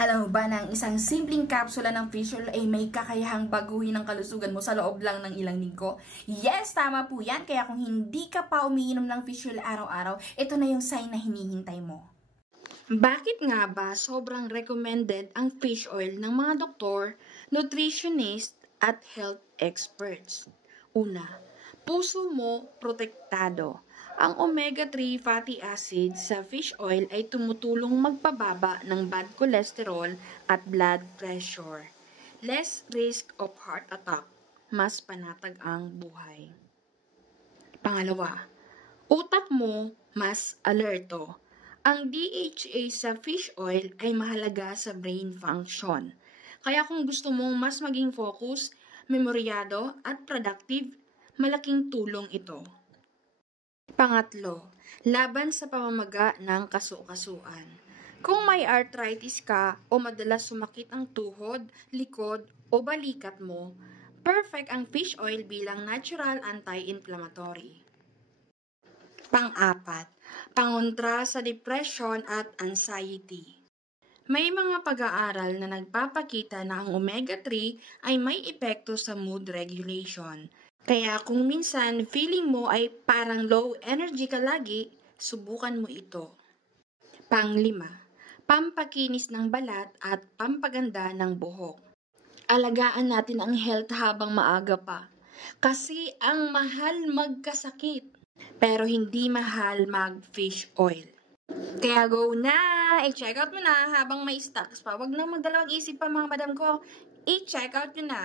Alam mo ba na ang isang simpleng kapsula ng fish oil ay may kakayahang baguhin ang kalusugan mo sa loob lang ng ilang linggo? Yes, tama po yan. Kaya kung hindi ka pa umiinom ng fish oil araw-araw, ito na yung sign na hinihintay mo. Bakit nga ba sobrang recommended ang fish oil ng mga doktor, nutritionist, at health experts? Una, puso mo protektado. Ang omega-3 fatty acids sa fish oil ay tumutulong magpababa ng bad cholesterol at blood pressure. Less risk of heart attack. Mas panatag ang buhay. Pangalawa, utak mo mas alerto. Ang DHA sa fish oil ay mahalaga sa brain function. Kaya kung gusto mong mas maging focus, memoryado at productive, malaking tulong ito. Pangatlo, laban sa pamamaga ng kasu-kasuan. Kung may arthritis ka o madalas sumakit ang tuhod, likod o balikat mo, perfect ang fish oil bilang natural anti-inflammatory. Pang-apat, pangontra sa depression at anxiety. May mga pag-aaral na nagpapakita na ang omega-3 ay may epekto sa mood regulation. Kaya kung minsan feeling mo ay parang low energy ka lagi, subukan mo ito. Pang-5, pampakinis ng balat at pampaganda ng buhok. Alagaan natin ang health habang maaga pa. Kasi ang mahal magkasakit, pero hindi mahal mag-fish oil. Kaya go na! I-check out mo na habang may stocks pa. Huwag nang magdalawang isip pa mga madam ko. I-check out nyo na.